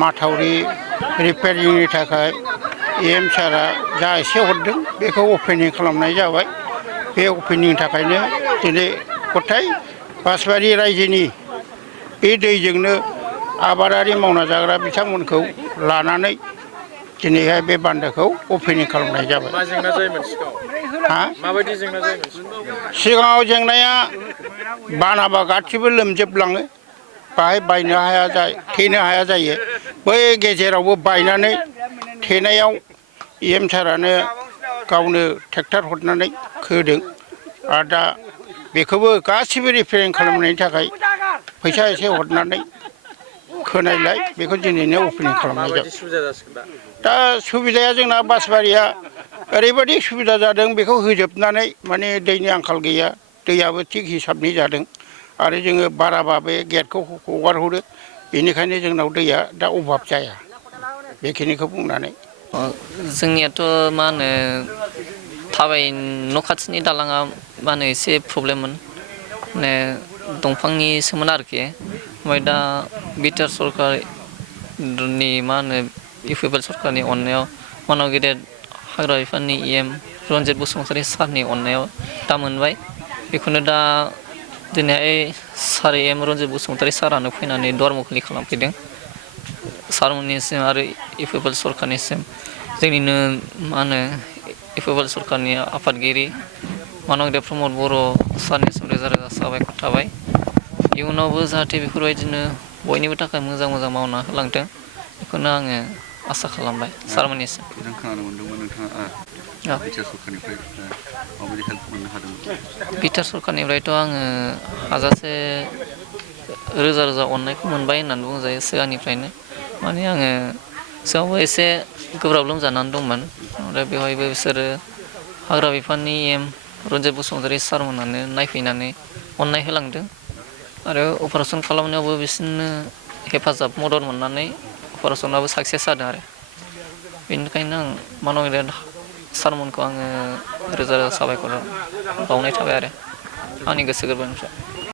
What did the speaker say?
माथावरि रिपेयारिंनि थाखाय एम सारा जा एसे हरदों बेखौ अपेनिं खालामनाय जाबाय। बे अपेनिंनि थाखायनो दिनै गथाय बासबारि रायजोनि बे दैजोंनो आबादारि मावना जाग्रा बिथांमोनखौ लानानै दिनैहाय बे बान्दोखौ अपेनिं खालामनाय जाबाय। मा जेंना जायोमोन सिगाङाव? माबायदि जेंना जायोमोन सिगाङाव जेंनाया बानाबा गासिबो लोमजोबलाङो। बाहाय बायनो हाया जायो, थेनो हाया जायो। बै गेजेरावबो बायनानै थेनायाव एम सारानो गावनो ट्रेक्टर हरनानै खोदों आरो दा बेखौबो गासिबो रिपेयारिं खालामनायनि थाखाय फैसा एसे हरनानै खोनायलाय बेखौ दिनैनो अपेनिं खालामनाय जाबाय। दा सुबिदाया जोंना बासबारिया ओरैबायदि सुबिदा जादों बेखौ होजोबनानै माने दैनि आंखाल गैया। दैयाबो थिग हिसाबनि जादों आरो जोङो बाराबा बे गेटखौ हगार हरो। बेनिखायनो जोंनाव दैया दा अभाब जाया। बेखिनिखौ बुंनानै जोंनियाथ' मा होनो थाबाय न' खाथिनि दालाङा मा होनो एसे प्रब्लेममोन। माने दंफांनिसोमोन आरोखि। ओमफ्राय दा बिटिआर सरकारनि मा होनो इउ पि पि एल सरकारनि अननायाव मानाव गेदेर हाग्रा बिफाननि EM रन्जित बसुमतारी सारनि अननायाव दा मोनबाय। बेखौनो दा दिनैहाय सार EM रन्जित बसुमतारी सारानो फैनानै दरमखलि खालामफैदों। सारमोननिसिम आरो इउ पि पि एल सरकारनिसिम जोंनिनो मा होनो इउ पि पि एल सरकारनि आफादगिरि मानगदेब प्रमद बर' सारनिसिम रोजा रोजा साबायखर थाबाय। इयुनावबो जाहाथे बेफोरबायदिनो बयनिबो थाखाय मोजां मोजां मावना होलांथों बेखौनो आङो आसा खालामबाय सारमोननिसिम। जों खोनानो मोनदोंमोन नोंथाङा बिटिआर सरकारनिफ्राय माबायदि हेल्प मोननो हादोंमोन? बिटिआर सरकारनिफ्रायथ' आङो हाजासे रोजा रोजा अननायखौ मोनबाय होननानै बुंजायो सिगांनिफ्रायनो। माने आङो सिगाङावबो एसे गोब्राब लोमजानानै दंमोन। ओमफ्राय बेवहायबो बिसोरो हाग्रा बिफाननि EM रन्जित बसुमतारी सारमोनानो नायफैनानै अननाय होलांदों आरो अपारेसन खालामनायावबो बिसोरनो हेफाजाब मदद मोननानै अपारेसनाबो साक्सेस जादों आरो। बेनिखायनो आं मानगदेब सारमोनखौ आङो रोजा रोजा साबायखर बावनाय थाबाय आरो आंनि गोसो गोरबोनिफ्राय।